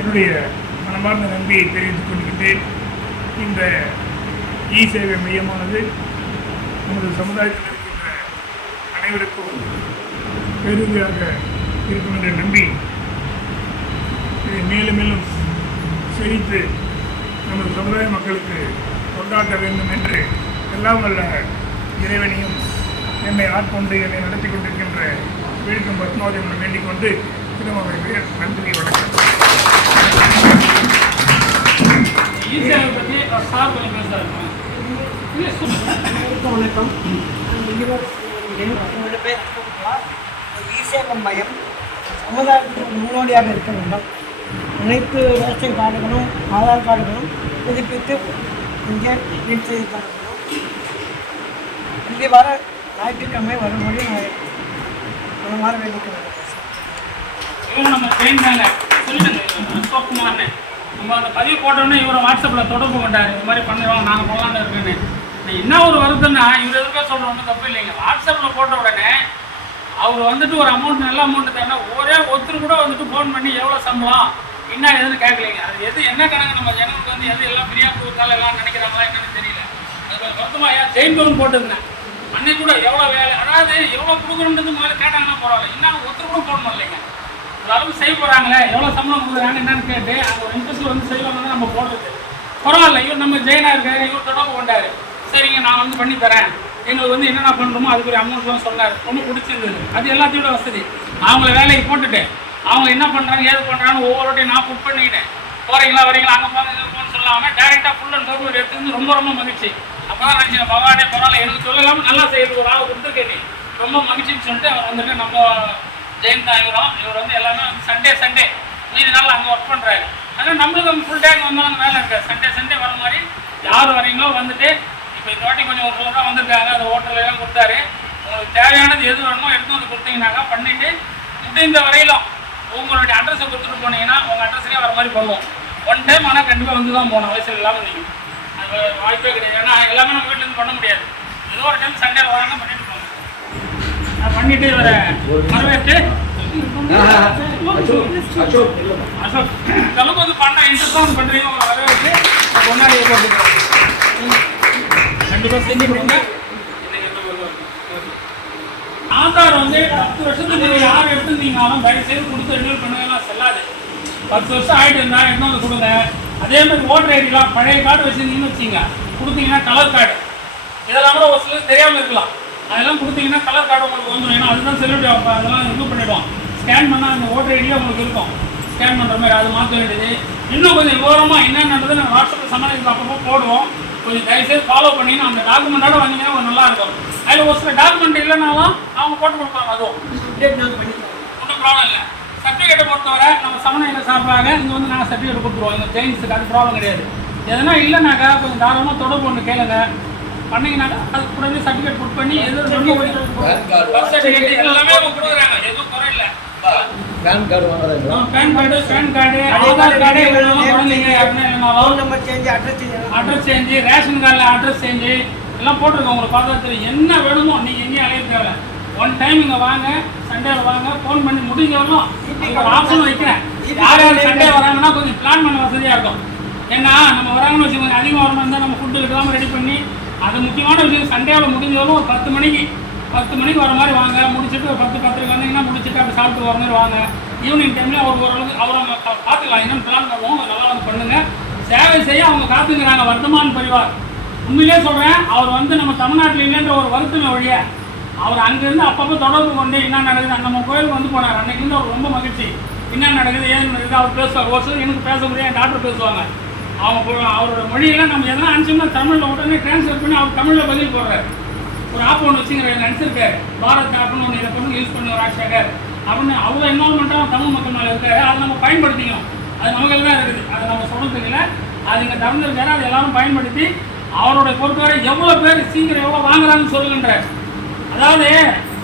என்னுடைய மனமார்ந்த நன்றியை தெரிவித்துக் கொள்கின்றேன். இந்த சேவை மையமானது நமது சமுதாயத்தில் இருக்கின்ற அனைவருக்கும் பெருமையாக இருக்கும் என்று நம்பி இதை மேலும் மேலும் செழித்து நமது சமுதாய மக்களுக்கு கொண்டாட்ட வேண்டும் என்று எல்லாம் வல்ல இறைவனையும் என்னை ஆட்கொண்டு என்னை நடத்தி கொண்டிருக்கின்ற வீழ்க்கும் பத்மாவதியம் வேண்டிக் கொண்டு திருமண நன்றி, வணக்கம். வணக்கம். என்னோட பேர் சேவை மையம் சமுதாயத்துக்கு முன்னோடியாக இருக்க வேண்டும். அனைத்து ரேஷன் கார்டுகளும் ஆதார் கார்டுகளும் புதுப்பித்து இங்கே பிரிண்ட் செய்து தரப்படும். இங்கே வர ஞாயிற்றுக்கிழமை வரும்படி நான் வர வேண்டிக்கிறேன். நம்ம ட்ரெயின் தாங்க சொல்லிட்டுங்க அசோக்குமார்னு நம்ம அந்த பதிவு போட்டோன்னே இவரை வாட்ஸ்அப்பில் தொடர்பு கொண்டார். இது மாதிரி பண்ணுறோம் நாங்கள் போகலான்னு இருக்குன்னு. என்ன ஒரு வருத்தம்னா இவர் எதுக்காக சொல்கிற ஒன்றும் தப்பு இல்லைங்க. வாட்ஸ்அப்பில் போட்ட உடனே அவர் வந்துட்டு ஒரு அமௌண்ட் நல்ல அமௌண்ட்டு தரேன்னா ஒரே ஒருத்தர் கூட வந்துட்டு ஃபோன் பண்ணி எவ்வளோ சம்பளம் என்ன எதுன்னு கேட்கலைங்க. அது எது என்ன கணக்கு நம்ம ஜனங்களுக்கு வந்து எது எல்லாம் ஃப்ரீயாக கொடுத்தாலும் எல்லாம் நினைக்கிறாங்களா என்னன்னு தெரியல. அது வருத்தமாக ஏன் ஜெயின் டவுன் போட்டுருந்தேன் அன்னைக்கு கூட எவ்வளோ வேலை, அதாவது எவ்வளோ கொடுக்குறோன்றது முதல்ல கேட்டாங்கன்னா பரவாயில்ல. இன்னும் ஒருத்தர் கூட ஃபோன் பண்ணலைங்க. ஒரு அளவு செய்ய போகிறாங்களே எவ்வளோ சம்பளம் கொடுக்குறாங்க என்னன்னு கேட்டு அங்கே ஒரு இன்ட்ரெஸ்ட்டில் வந்து செய்வாங்கன்னா நம்ம போடுறது பரவாயில்ல. இவர் நம்ம ஜெயினாக இருக்காரு, இவர் தொடர்பு கொண்டாரு. சரிங்க நான் வந்து பண்ணி தரேன், எங்களுக்கு வந்து என்னென்ன பண்ணுறோமோ அதுக்குரிய அமௌண்ட்லாம் சொன்னார். ரொம்ப பிடிச்சிருந்தது. அது எல்லாத்தையோட வசதி. அவங்கள வேலைக்கு போட்டுட்டு அவங்க என்ன பண்ணுறாங்க ஏது பண்ணுறாங்கன்னு ஒவ்வொருட்டையும் நான் புக் பண்ணிக்கிட்டேன். போகிறீங்களா வரீங்களா அங்கே போங்க இங்கே போகணும்னு சொல்லாமல் டேரெக்டாக ஃபுல் அண்ட் ஃபுல் எடுத்துருந்து ரொம்ப ரொம்ப மகிழ்ச்சி. அப்போ தான் நினச்சேன் பகவானே பரவாயில்ல எனக்கு சொல்லலாமல் நல்லா செய்யுது ஒரு ஆள் கொடுத்துருக்கேன் நீ ரொம்ப மகிழ்ச்சின்னு சொல்லிட்டு அவர் வந்துட்டு நம்ம ஜெயின் தான் இவர் வந்து எல்லாமே வந்து சண்டே மீதி நாள் அங்கே ஒர்க் பண்ணுறாரு. அதனால் நம்மளுக்கு ஃபுல் டே அங்கே வந்தாலும் வேலை இருக்காது. சண்டே வர மாதிரி யார் வரீங்களோ வந்துட்டு இப்போ இந்த வாட்டி கொஞ்சம் ஒரு சில தான் வந்திருக்காங்க. அந்த ஹோட்டல்லாம் கொடுத்தாரு. உங்களுக்கு தேவையானது எது வேணுமோ எடுத்து வந்து கொடுத்தீங்கன்னாக்கா பண்ணிவிட்டு முடிந்த வரையிலும் உங்களுடைய அட்ரஸை கொடுத்துட்டு போனீங்கன்னா உங்கள் அட்ரஸ்லேயே வர மாதிரி பண்ணுவோம். ஒன் டைம் ஆனால் கண்டிப்பாக வந்து தான் போகணும். அவசியம் இல்லாமல் நீங்கள் அது வாய்ப்பே கிடையாது. ஏன்னா எல்லாமே நம்ம வீட்டிலேருந்து பண்ண முடியாது. ஏதோ ஒரு டைம் சண்டே வராங்க பண்ணிட்டு போங்க. நான் பண்ணிவிட்டு இவரை வரவேற்று அசோக் அளவுக்கு வந்து பண்ண இன்ட்ரெஸ்டாக ஒன்று பண்ணுறீங்க. உங்களை வரவேற்று கொண்டாடியை போட்டுக்கிறோம். கண்டிப்பாக செஞ்சு கொடுங்க. ஆதார் வந்து 10 வருஷத்துக்கு நீங்கள் யார் எடுத்துருந்தீங்கனாலும் தயவுசெய்து கொடுத்து ரெனியூல் பண்ணுவதெல்லாம் செல்லாது. 10 வருஷம் ஆகிட்டு இருந்தால் எடுத்து வந்து கொடுங்க. அதே மாதிரி ஓட்டர் ஐடிலாம் பழைய கார்டு வச்சுருந்தீங்கன்னு வச்சுங்க கொடுத்தீங்கன்னா கலர் கார்டு இதெல்லாம் கூட ஒரு சிலர் தெரியாமல் இருக்கலாம். அதெல்லாம் கொடுத்தீங்கன்னா கலர் கார்டு உங்களுக்கு வந்துடும். ஏன்னா அதுதான் செல்லுபடி ஆகும். அதெல்லாம் ரிமூவ் பண்ணிவிடுவோம். ஸ்கேன் பண்ணால் அந்த ஓட்டர் ஐடியே உங்களுக்கு இருக்கும். ஸ்கேன் பண்ணுற மாதிரி அது மாற்ற வேண்டியது. இன்னும் கொஞ்சம் விவரமாக என்னென்னது நாங்கள் வாட்ஸ்அப்பில் சமாளிக்கு அப்பப்போ போடுவோம். கொஞ்சம் தயவுசெய்து ஃபாலோ பண்ணிங்கன்னா அந்த டாக்குமெண்ட்டோட வந்தீங்கன்னா கொஞ்சம் நல்லாயிருக்கும். அதில் ஒரு சில டாக்குமெண்ட் இல்லைனாலும் அவங்க போட்டு கொடுப்பாங்க. அதுவும் ஒன்றும் ப்ராப்ளம் இல்லை. சர்டிஃபிகேட்டை பொறுத்தவரை நம்ம சமநிலை சார்பாக இங்கே வந்து நாங்கள் சர்டிஃபிகேட் கொடுத்துருவோம். இந்த ஜெயின்ஸுக்கு அது ப்ராப்ளம் கிடையாது. எதனா இல்லைனாக்கா கொஞ்சம் தாராளமாக தொடர்பு ஒன்று கேளுங்க. பண்ணிங்கனாக்கா அதுக்கு கூட சர்டிஃபிகேட் புக் பண்ணி எதுவும் சொல்லி பர்த் சர்டிஃபிகேட் எல்லாமே அவங்க கொடுக்குறாங்க. எதுவும் குறை இல்லை. பேன் கார்டு வாங்குறாங்க. பேன் கார்டு ஆதார் கார்டு குழந்தைங்க யாருன்னா இல்லைனாலும் அட்ரஸ் சேஞ்சு ரேஷன் கார்டில் அட்ரஸ் சேஞ்சு எல்லாம் போட்டிருக்கோம். உங்களுக்கு பார்த்தா தெரியும். என்ன வேணுமோ நீங்கள் எங்கேயும் அலைய தேவை. ஒன் டைம் இங்கே வாங்க, சண்டேவில் வாங்க, ஃபோன் பண்ணி முடிஞ்ச வரணும். ஒரு ஆப்ஷன் வைக்கிறேன். யார் யார் சண்டே வராங்கன்னா கொஞ்சம் பிளான் பண்ண வசதியாக இருக்கும். ஏன்னா நம்ம வராங்கன்னு வச்சுக்கோங்க அதிகமாக வரணும் இருந்தால் நம்ம ஃபுட்டு கிட்டாமல் ரெடி பண்ணி அது முக்கியமான விஷயம். சண்டேவில் முடிஞ்ச வரணும். ஒரு 10 மணிக்கு வர மாதிரி வாங்க. முடிச்சுட்டு ஒரு 10 வந்தீங்கன்னா முடிச்சுட்டு அப்படி சாப்பிட்டு வர மாதிரி வாங்க. ஈவினிங் டைமில் அவர் ஓரளவுக்கு அவரை பார்த்துக்கலாம். என்னென்னு பிளான் பண்ணுவோம். நல்லா வந்து பண்ணுங்கள். சேவை செய்ய அவங்க காத்துக்கிறாங்க. வர்த்தமான் பரிவார் உண்மையிலே சொல்கிறேன், அவர் வந்து நம்ம தமிழ்நாட்டில் இல்லைன்ற ஒரு வருத்தமே ஒழிய அவர் அங்கேருந்து அப்பப்போ தொடர்பு கொண்டு என்ன நடக்குது, நம்ம கோயிலுக்கு வந்து போனார். அன்றைக்கிருந்து அவர் ரொம்ப மகிழ்ச்சி. என்ன நடக்குது, ஏன் நடக்குது அவர் பேசுவார். ஒரு சிலர் எனக்கு பேச முடியாது, என் டாக்டர் பேசுவாங்க. அவரோட மொழியெல்லாம் நம்ம எதனா அனுப்பிச்சோம்னா தமிழில் உடனே டிரான்ஸ்லேட் பண்ணி அவர் தமிழில் பதில் போடுறாரு. ஒரு ஆப் ஒன்று வச்சுங்கிற நினச்சிருக்காரு, பாரத் ஆப்னு ஒன்று, இதை பண்ணி யூஸ் பண்ணி ராஜசேகர் அப்படின்னு அவ்வளோ இன்வால்மெண்ட்டாக தமிழ் மக்கள் மேலே இருக்காரு. அதை நம்ம பயன்படுத்திக்கணும். அது நமக்கு தான் இருக்குது, அதை நம்ம சொல்கிறதுக்கு இல்லை. அது இங்கே திறந்துருக்காரு, அதை எல்லாரும் பயன்படுத்தி அவருடைய பொறுத்தவரை எவ்வளோ பேர் சீக்கிரம் எவ்வளோ வாங்குறாங்கன்னு சொல்லுங்கன்றார். அதாவது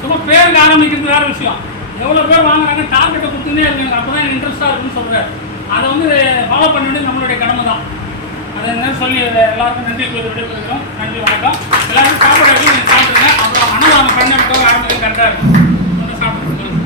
சும்மா பேருக்கு ஆரம்பிக்கிறது வேறு விஷயம், எவ்வளோ பேர் வாங்குறாங்க டார்கெட்டை கொடுத்துன்னே இருக்காங்க, அப்போ தான் இன்ட்ரெஸ்ட்டாக இருக்குன்னு சொல்கிறார். அதை வந்து ஃபாலோ பண்ண வேண்டியது நம்மளுடைய கடமை தான். அதை என்ன சொல்லி எல்லாருக்கும் நன்றி விடைபெறுகிறோம். நன்றி, வணக்கம். எல்லாரும் சாப்பிட நீங்கள் சாப்பிடுங்க. அப்புறம் அன்னதானம் பண்ண ஆரம்பிக்க கரெக்டாக இருக்கும். சாப்பிடுங்க.